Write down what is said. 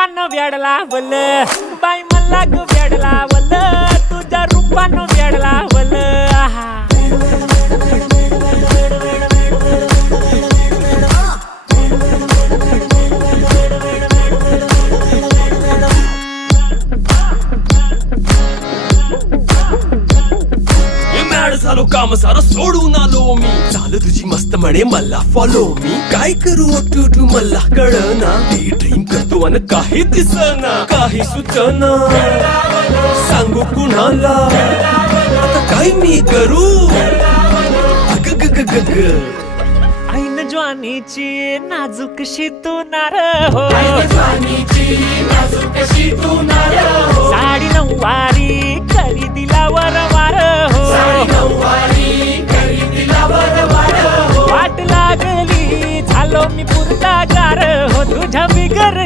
रूपानं वेड लावल बाई मला ग वेड लावल तुझ्या रूपानं वेड लावल झालो काम सारा सोडून आलो मी चाल तुझी मस्त म्हणे मला फॉलो मी काय करू टू मला कळना ती ड्रीम करतो आणि काही दिसना काही सुचना सांगू कुणाला आता काय मी करू ऐन ज्वानीची नाजूकशी तू नार हो साडी नऊवारी करी दिलावर वार हो वाट लागली झालो मी पुरता गार हो तुझ्या बिगर